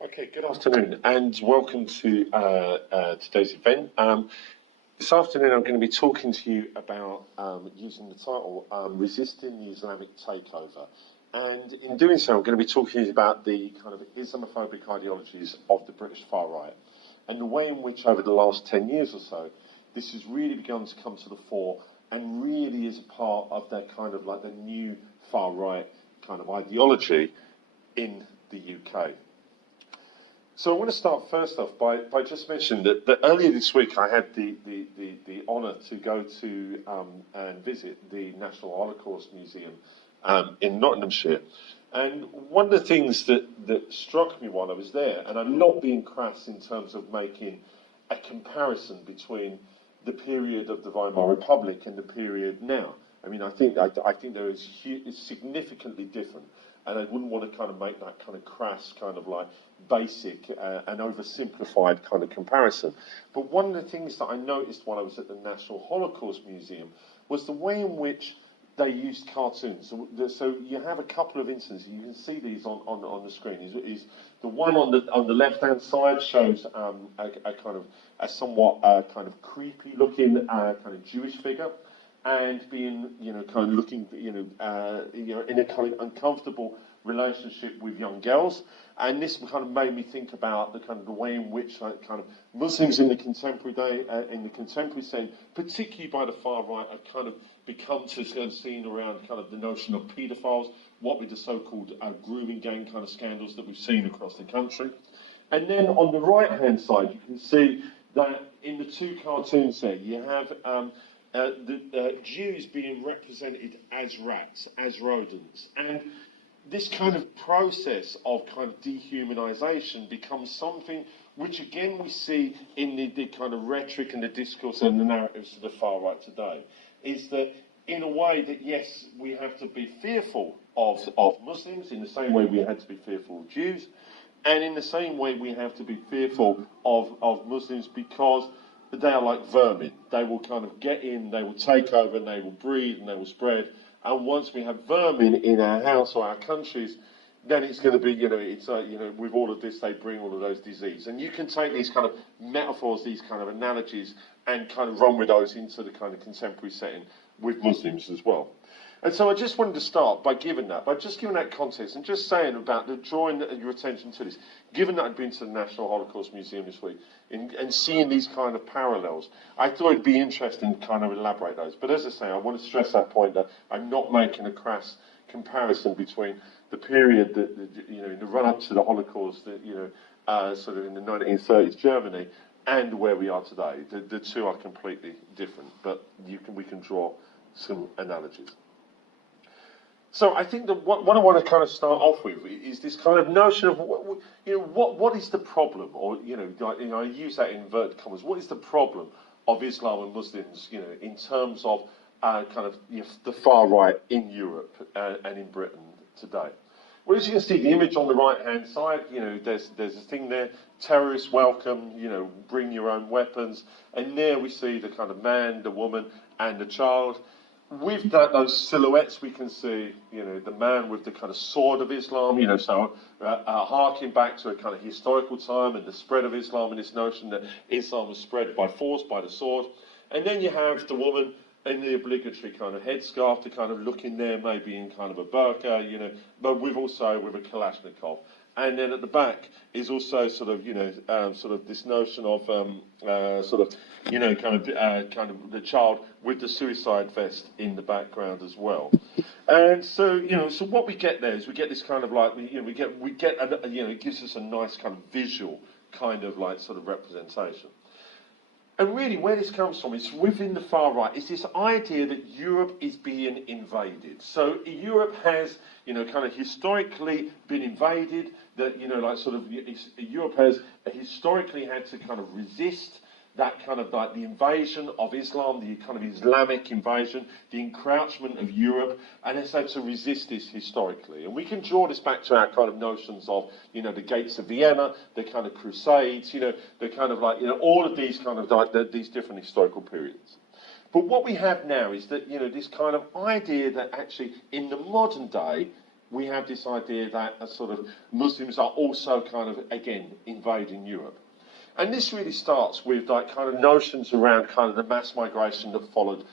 Okay, good afternoon and welcome to today's event. This afternoon I'm going to be talking to you about using the title Resisting the Islamic Takeover. And in doing so, I'm going to be talking to you about the kind of Islamophobic ideologies of the British far right and the way in which over the last 10 years or so, this has really begun to come to the fore and really is a part of that kind of like the new far right kind of ideology in the UK. So I want to start first off by just mentioning that earlier this week I had the honour to go to and visit the National Holocaust Museum in Nottinghamshire. And one of the things that struck me while I was there, and I'm not being crass in terms of making a comparison between the period of the Weimar Republic and the period now. I mean, I think there is it's significantly different. And I wouldn't want to kind of make that kind of crass, kind of like basic and oversimplified kind of comparison. But one of the things that I noticed while I was at the National Holocaust Museum was the way in which they used cartoons. So you have a couple of instances. You can see these on the screen. Is the one on the left-hand side shows a kind of a somewhat kind of creepy-looking kind of Jewish figure. And being, kind of looking, in a kind of uncomfortable relationship with young girls, and this kind of made me think about the way in which kind of Muslims in the contemporary day, in the contemporary sense, particularly by the far right, have kind of become to seen around kind of the notion of paedophiles, what with the so-called grooming gang kind of scandals that we've seen across the country, and then on the right-hand side, you can see that in the two cartoons there, you have. The Jews being represented as rats, as rodents. And this kind of process of kind of dehumanization becomes something which again we see in the kind of rhetoric and the discourse and the narratives of the far right today, is that in a way that yes, we have to be fearful of Muslims in the same way we had to be fearful of Jews, and in the same way we have to be fearful of Muslims because they are like vermin. They will kind of get in, they will take over, and they will breed, and they will spread. And once we have vermin in our house or our countries, then it's going to be, with all of this, they bring all of those diseases. And you can take these kind of metaphors, these kind of analogies, and kind of run with those into the kind of contemporary setting with Muslims as well. And so I just wanted to start by giving that context and just saying about drawing your attention to this. Given that I'd been to the National Holocaust Museum this week and seeing these kind of parallels, I thought it'd be interesting to kind of elaborate those. But as I say, I want to stress that point that I'm not making a crass comparison between the period that, in the run-up to the Holocaust, sort of in the 1930s Germany, and where we are today. The two are completely different, but we can draw some analogies. So I think that what I want to kind of start off with is this kind of notion of what is the problem, or I use that in inverted commas. What is the problem of Islam and Muslims, in terms of kind of the far right in Europe and in Britain today? Well, as you can see, the image on the right-hand side, there's a thing there: terrorists welcome, bring your own weapons, and there we see the kind of man, the woman, and the child. With those silhouettes, we can see, the man with the kind of sword of Islam, harking back to a kind of historical time and the spread of Islam and this notion that Islam was spread by force, by the sword. And then you have the woman in the obligatory kind of headscarf to kind of look in there, maybe in kind of a burqa, but with a Kalashnikov. And then at the back is also sort of this notion of kind of the child with the suicide vest in the background as well. And so so what we get there is we get this kind of like it gives us a nice kind of visual kind of like sort of representation. And really, where this comes from is within the far right. It's this idea that Europe is being invaded. So Europe has, kind of historically been invaded. That Europe has historically had to kind of resist that kind of like the invasion of Islam, the kind of Islamic invasion, the encroachment of Europe, and it's had to resist this historically. And we can draw this back to our kind of notions of, the gates of Vienna, the kind of Crusades, the kind of like, all of these kind of like these different historical periods. But what we have now is that, this kind of idea that actually in the modern day, we have this idea that sort of Muslims are also kind of, again, invading Europe. And this really starts with like kind of notions around kind of the mass migration that followed,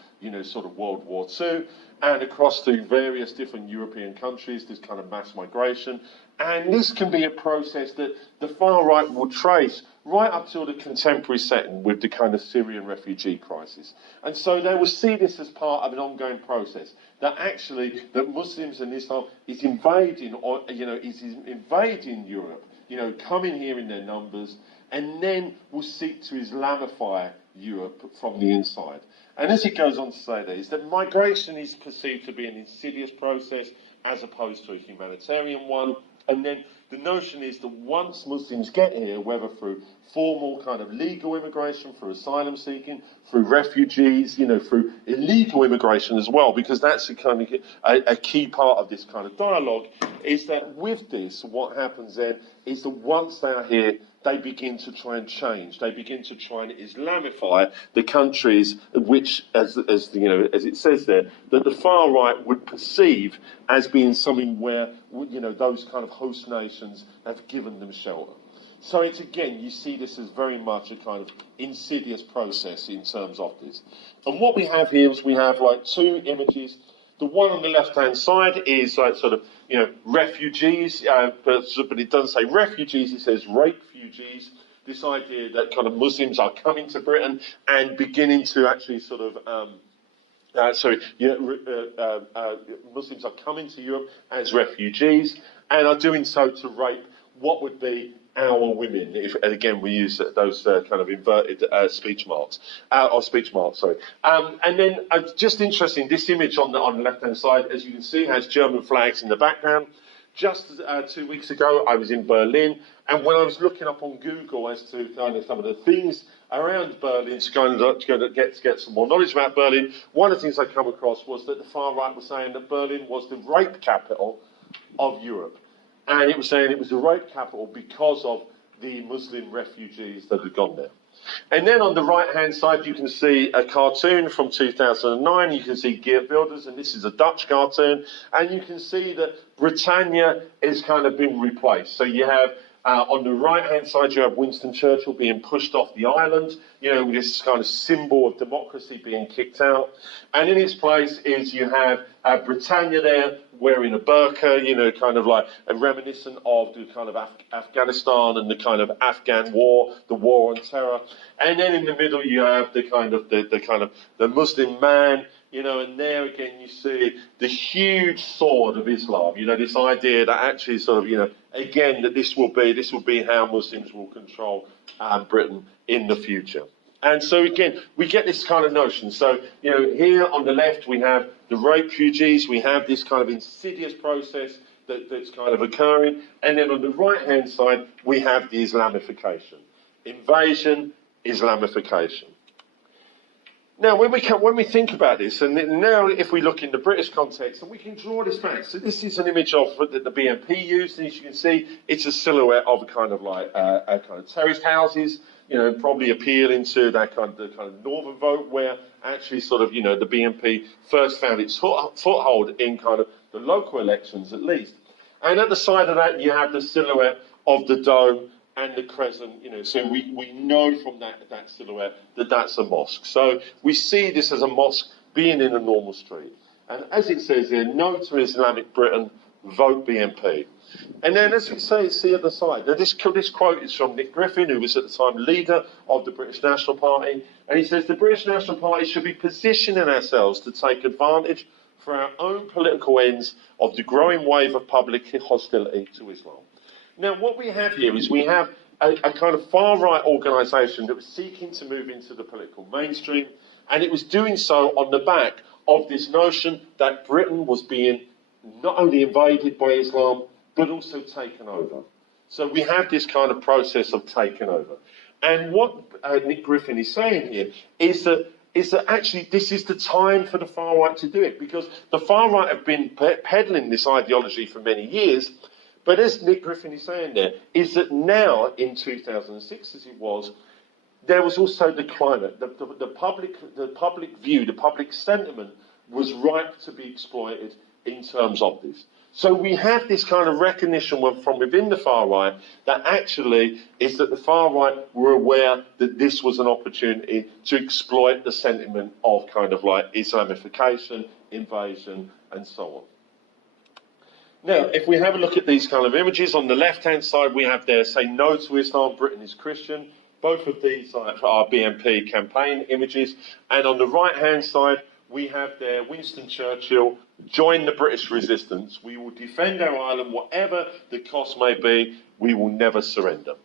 sort of World War II, and across through various different European countries, this kind of mass migration. And this can be a process that the far right will trace right up till the contemporary setting with the kind of Syrian refugee crisis. And so they will see this as part of an ongoing process, that actually that Muslims and Islam is invading, is invading Europe, coming here in their numbers, and then will seek to Islamify Europe from the inside. And as it goes on to say there, is that migration is perceived to be an insidious process as opposed to a humanitarian one. And then the notion is that once Muslims get here, whether through formal kind of legal immigration, through asylum seeking, through refugees, through illegal immigration as well, because that's a key part of this kind of dialogue, is that with this, what happens then is that once they are here, they begin to try and change. They begin to try and Islamify the countries which, as it says there, that the far right would perceive as being something where, those kind of host nations have given them shelter. So it's, again, you see this as very much a kind of insidious process in terms of this. And what we have here is we have like two images. The one on the left-hand side is like sort of, refugees, but it doesn't say refugees, it says rape-fugees. This idea that kind of Muslims are coming to Britain and beginning to actually sort of, Muslims are coming to Europe as refugees and are doing so to rape what would be our women, and again we use those kind of inverted speech marks, sorry. And then just interesting, this image on the left-hand side, as you can see, has German flags in the background. Just 2 weeks ago, I was in Berlin, and when I was looking up on Google as to kind of some of the things around Berlin to get some more knowledge about Berlin, one of the things I come across was that the far right was saying that Berlin was the rape capital of Europe. And it was saying it was the rape capital because of the Muslim refugees that had gone there. And then on the right-hand side, you can see a cartoon from 2009. You can see Geert Wilders, and this is a Dutch cartoon. And you can see that Britannia has kind of been replaced. So you have, on the right-hand side, you have Winston Churchill being pushed off the island, with this kind of symbol of democracy being kicked out. And in its place is you have Britannia there wearing a burqa, kind of like a reminiscent of the kind of Afghanistan and the kind of Afghan war, the war on terror. And then in the middle you have the Muslim man, and there again you see the huge sword of Islam, this idea that actually sort of, again, that this will be how Muslims will control Britain in the future. And so, again, we get this kind of notion. So, here on the left we have the rape refugees, we have this kind of insidious process that's kind of occurring. And then on the right-hand side, we have the Islamification. Invasion, Islamification. Now, when we think about this, and now if we look in the British context, and we can draw this back. So this is an image of that the BNP used, and as you can see, it's a silhouette of a kind of like a kind of terraced houses, probably appealing to the kind of northern vote, where actually sort of, the BNP first found its foothold in kind of the local elections at least. And at the side of that, you have the silhouette of the dome and the crescent, so we know from that silhouette that that's a mosque. So we see this as a mosque being in a normal street. And as it says here, no to Islamic Britain, vote BNP. And then as we see at the side, now this quote is from Nick Griffin, who was at the time leader of the British National Party. And he says, the British National Party should be positioning ourselves to take advantage for our own political ends of the growing wave of public hostility to Islam. Now, what we have here is we have a kind of far-right organisation that was seeking to move into the political mainstream, and it was doing so on the back of this notion that Britain was being not only invaded by Islam, but also taken over. So we have this kind of process of taking over. And what Nick Griffin is saying here is that actually this is the time for the far right to do it, because the far right have been peddling this ideology for many years. But as Nick Griffin is saying there, is that now, in 2006 as it was, there was also the climate. The public view, the public sentiment was ripe to be exploited in terms of this. So we have this kind of recognition from within the far right that actually is that the far right were aware that this was an opportunity to exploit the sentiment of kind of like Islamification, invasion, and so on. Now, if we have a look at these kind of images, on the left-hand side we have there, say, no to Islam, Britain is Christian. Both of these are BNP campaign images. And on the right-hand side, we have there Winston Churchill, join the British resistance. We will defend our island, whatever the cost may be, we will never surrender.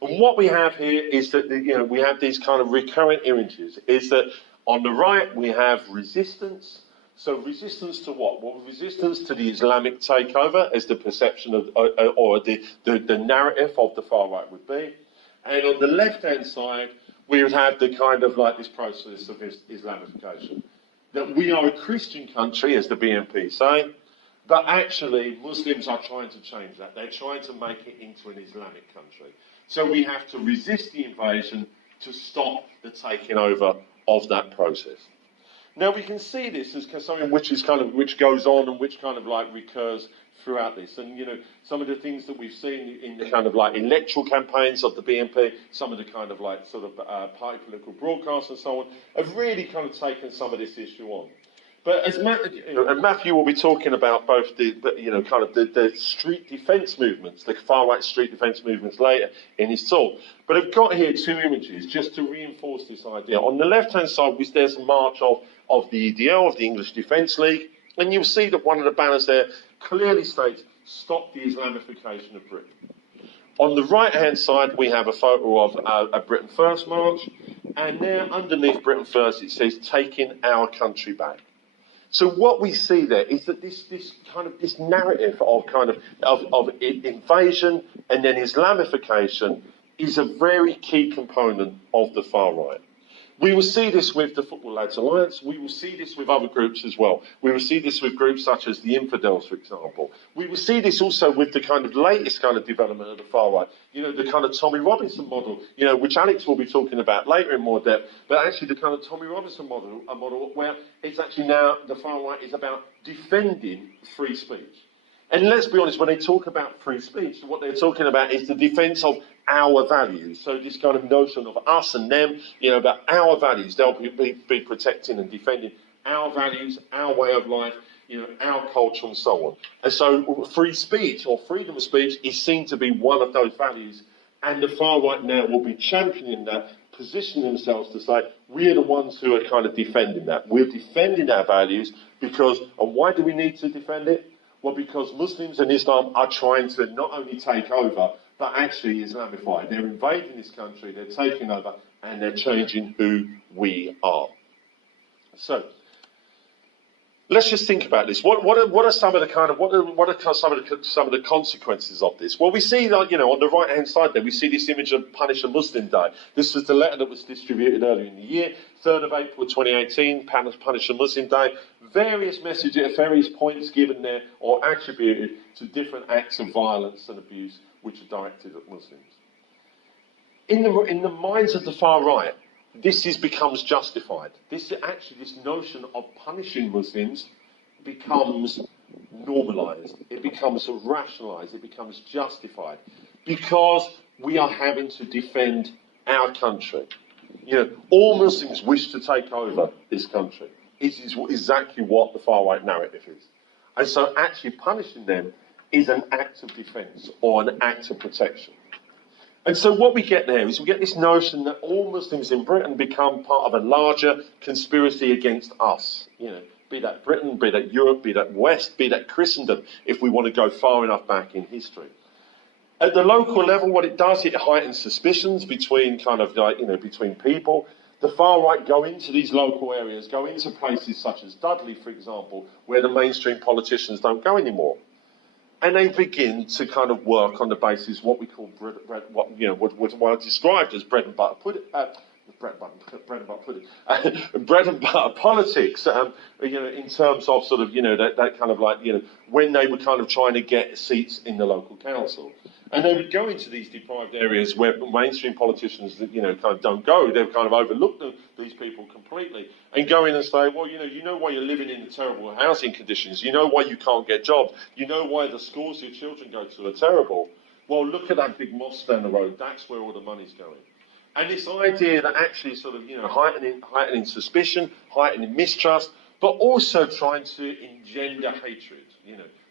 And what we have here is that, we have these kind of recurrent images, is that on the right we have resistance. So resistance to what? Well, resistance to the Islamic takeover, as the perception of, or the narrative of the far right would be. And on the left-hand side, we would have the kind of like this process of Islamification. That we are a Christian country, as the BNP say, but actually Muslims are trying to change that. They're trying to make it into an Islamic country. So we have to resist the invasion to stop the taking over of that process. Now we can see this as something which goes on and which kind of like recurs throughout this. And some of the things that we've seen in the kind of like electoral campaigns of the BNP, some of the kind of like sort of party political broadcasts and so on, have really kind of taken some of this issue on. But as and Matthew will be talking about both the street defence movements, the far right street defence movements later in his talk. But I've got here two images just to reinforce this idea. On the left-hand side, there's a march of the EDL, of the English Defence League, and you'll see that one of the banners there clearly states, "Stop the Islamification of Britain." On the right-hand side, we have a photo of a Britain First march, and there underneath Britain First it says, "Taking our country back." So what we see there is that this narrative of invasion and then Islamification is a very key component of the far right. We will see this with the Football Lads Alliance. We will see this with other groups as well. We will see this with groups such as the Infidels, for example. We will see this also with the kind of latest kind of development of the far right. The kind of Tommy Robinson model, which Alex will be talking about later in more depth. But actually the kind of Tommy Robinson model, a model where it's actually now the far right is about defending free speech. And let's be honest, when they talk about free speech, what they're talking about is the defence of our values. So this kind of notion of us and them, about our values. They'll be protecting and defending our values, our way of life, our culture and so on. And so free speech or freedom of speech is seen to be one of those values. And the far right now will be championing that, positioning themselves to say, we are the ones who are kind of defending that. We're defending our values because, and why do we need to defend it? Well, because Muslims and Islam are trying to not only take over, but actually Islamify. They're invading this country, they're taking over, and they're changing who we are. So, let's just think about this. What are some of the consequences of this? Well, we see that on the right hand side there we see this image of Punish a Muslim Day. This was the letter that was distributed earlier in the year, 3rd of April 2018, Punish a Muslim Day. Various messages, various points given there or attributed to different acts of violence and abuse which are directed at Muslims. In the minds of the far right, this becomes justified. This notion of punishing Muslims becomes normalised. It becomes rationalised. It becomes justified because we are having to defend our country. All Muslims wish to take over this country. It is exactly what the far right narrative is. And so actually punishing them is an act of defence or an act of protection. And so what we get there is we get this notion that all Muslims in Britain become part of a larger conspiracy against us. Be that Britain, be that Europe, be that West, be that Christendom, if we want to go far enough back in history. At the local level, what it does, it heightens suspicions between between people. The far right go into these local areas, go into places such as Dudley, for example, where the mainstream politicians don't go anymore. And they begin to kind of work on the basis of what we call what I described as bread and butter pudding. Bread and butter politics, in terms of that kind of when they were kind of trying to get seats in the local council. And they would go into these deprived areas where mainstream politicians, kind of don't go. They've kind of overlooked these people completely, and go in and say, well, you know why you're living in the terrible housing conditions. You know why you can't get jobs. You know why the schools your children go to are terrible. Well, look at that big mosque down the road. That's where all the money's going. And this idea that actually sort of, heightening suspicion, heightening mistrust, but also trying to engender hatred.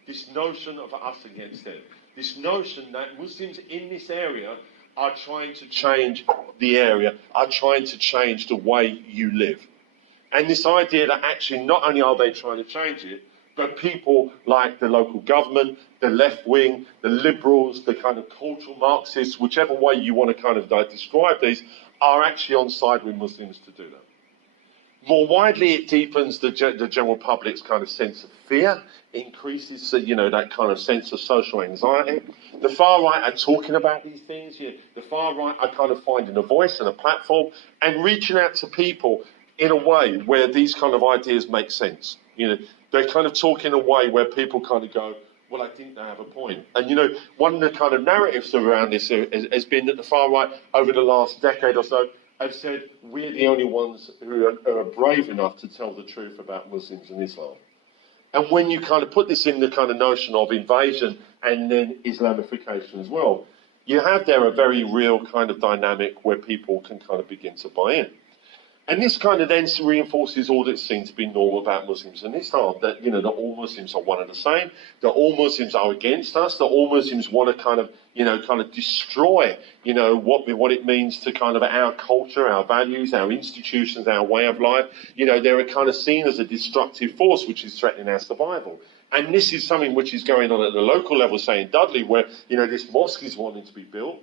This notion of us against them. This notion that Muslims in this area are trying to change the area, are trying to change the way you live. And this idea that actually not only are they trying to change it, but people like the local government, the left wing, the liberals, the kind of cultural Marxists, whichever way you want to kind of describe these, are actually on side with Muslims to do that. More widely, it deepens the general public's kind of sense of fear, increases, that kind of sense of social anxiety. The far right are talking about these things. The far right are kind of finding a voice and a platform and reaching out to people in a way where these kind of ideas make sense. They're kind of talking in a way where people kind of go, well, I think they have a point. And, one of the kind of narratives around this has been that the far right, over the last decade or so, have said, we're the only ones who are brave enough to tell the truth about Muslims and Islam. And when you kind of put this in the kind of notion of invasion and then Islamification as well, you have there a very real kind of dynamic where people can kind of begin to buy in. And this kind of then reinforces all that's seen to be normal about Muslims and Islam, that, that all Muslims are one and the same, that all Muslims are against us, that all Muslims want to kind of destroy, what it means to kind of our culture, our values, our institutions, our way of life. They're kind of seen as a destructive force which is threatening our survival. And this is something which is going on at the local level, say in Dudley, where, this mosque is wanting to be built,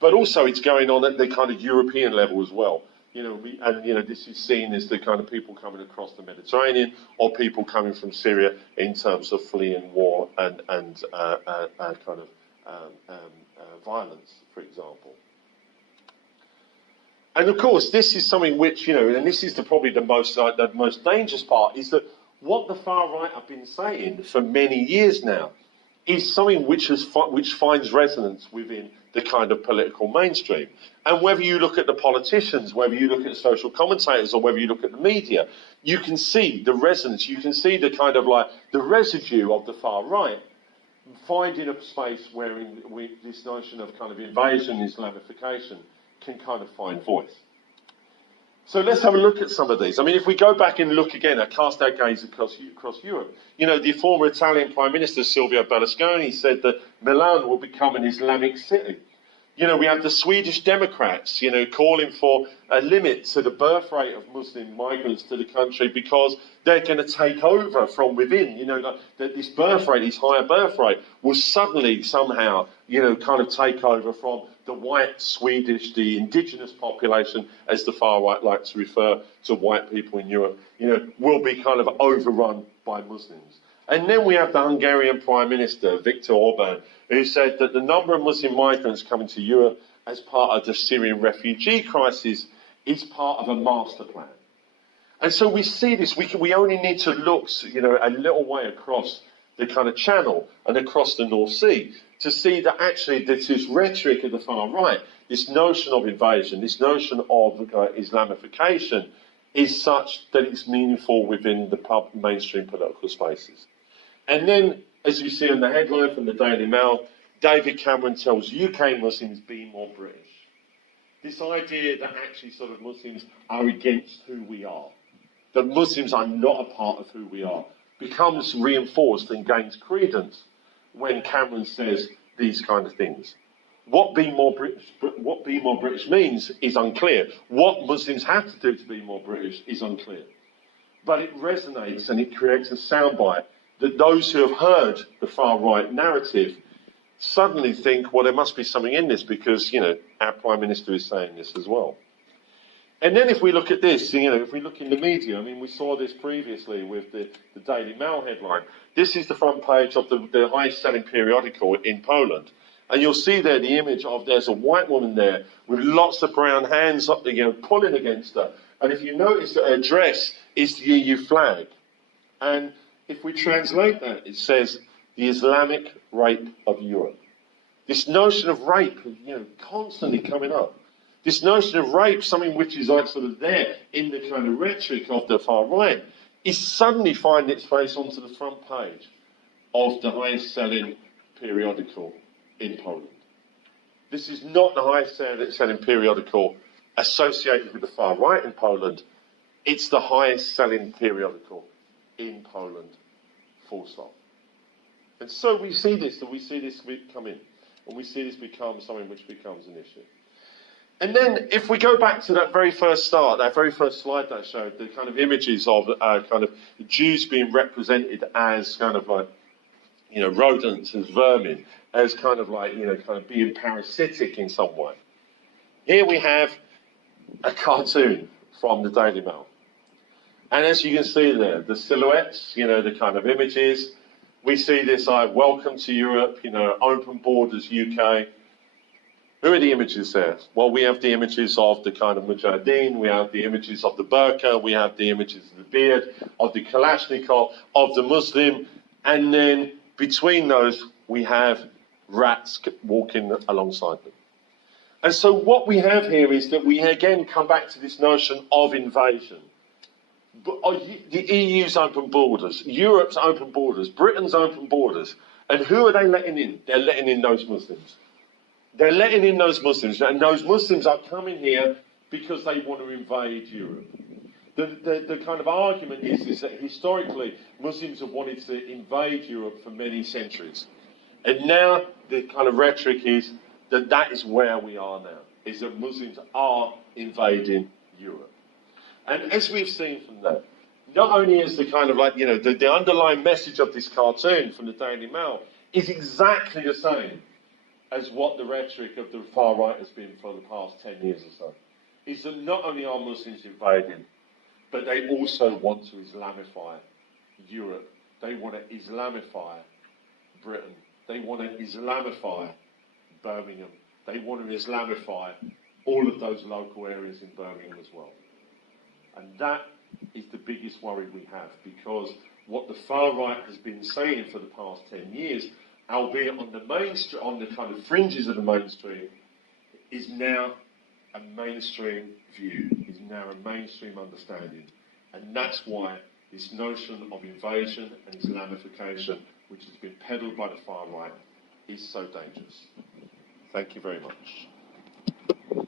but also it's going on at the kind of European level as well. This is seen as the kind of people coming across the Mediterranean or people coming from Syria in terms of fleeing war and violence, for example. And of course, this is something which, and this is probably the most dangerous part, is that what the far right have been saying for many years now is something which finds resonance within the kind of political mainstream. And whether you look at the politicians, whether you look at social commentators, or whether you look at the media, you can see the resonance, you can see the kind of the residue of the far right finding a space where this notion of kind of invasion, Islamification, can kind of find voice. So let's have a look at some of these. I mean, if we go back and look again, cast our gaze across Europe, the former Italian Prime Minister Silvio Berlusconi said that Milan will become an Islamic city. We have the Swedish Democrats, calling for a limit to the birth rate of Muslim migrants to the country because they're going to take over from within. That this birth rate, this higher birth rate, will suddenly somehow, kind of take over from the white Swedish, the indigenous population, as the far right likes to refer to white people in Europe, will be kind of overrun by Muslims. And then we have the Hungarian Prime Minister, Viktor Orban, who said that the number of Muslim migrants coming to Europe as part of the Syrian refugee crisis is part of a master plan. And so we see this. We only need to look, a little way across the kind of channel and across the North Sea to see that actually this rhetoric of the far right, this notion of invasion, this notion of Islamification, is such that it's meaningful within the mainstream political spaces. And then, as you see in the headline from the Daily Mail, David Cameron tells UK Muslims be more British. This idea that actually sort of Muslims are against who we are, that Muslims are not a part of who we are, becomes reinforced and gains credence when Cameron says these kind of things. What be more British means is unclear. What Muslims have to do to be more British is unclear. But it resonates and it creates a soundbite that those who have heard the far right narrative suddenly think, well, there must be something in this because, our Prime Minister is saying this as well. And then if we look at this, if we look in the media, I mean, we saw this previously with the Daily Mail headline. This is the front page of the highest-selling periodical in Poland. And you'll see there the image of there's a white woman there with lots of brown hands up, pulling against her. And if you notice that her dress is the EU flag. And if we translate that, it says the Islamic rape of Europe. This notion of rape, constantly coming up. This notion of rape, something which is like sort of there in the kind of rhetoric of the far right, is suddenly finding its face onto the front page of the highest selling periodical in Poland. This is not the highest selling periodical associated with the far right in Poland. It's the highest selling periodical in Poland, full stop. And so we see this come in, and we see this become something which becomes an issue. And then if we go back to that very first slide that I showed, the kind of images of kind of Jews being represented as kind of like, rodents, as vermin, as kind of like, kind of being parasitic in some way. Here we have a cartoon from the Daily Mail. And as you can see there, the silhouettes, the kind of images, we see this like, welcome to Europe, open borders, UK. Who are the images there? Well, we have the images of the kind of mujahideen, we have the images of the burqa, we have the images of the beard, of the Kalashnikov, of the Muslim, and then between those we have rats walking alongside them. And so what we have here is that we again come back to this notion of invasion. The EU's open borders, Europe's open borders, Britain's open borders, and who are they letting in? They're letting in those Muslims. They're letting in those Muslims, and those Muslims are coming here because they want to invade Europe. The kind of argument is that historically Muslims have wanted to invade Europe for many centuries. And now the kind of rhetoric is that that is where we are now, is that Muslims are invading Europe. And as we've seen from that, not only is the kind of like, the underlying message of this cartoon from the Daily Mail is exactly the same as what the rhetoric of the far right has been for the past 10 years or so, is that not only are Muslims invading, but they also want to Islamify Europe. They want to Islamify Britain. They want to Islamify Birmingham. They want to Islamify all of those local areas in Birmingham as well. And that is the biggest worry we have, because what the far right has been saying for the past 10 years, albeit on the mainstream, on the kind of fringes of the mainstream, is now a mainstream view, is now a mainstream understanding. And that's why this notion of invasion and Islamification, which has been peddled by the far right, is so dangerous. Thank you very much.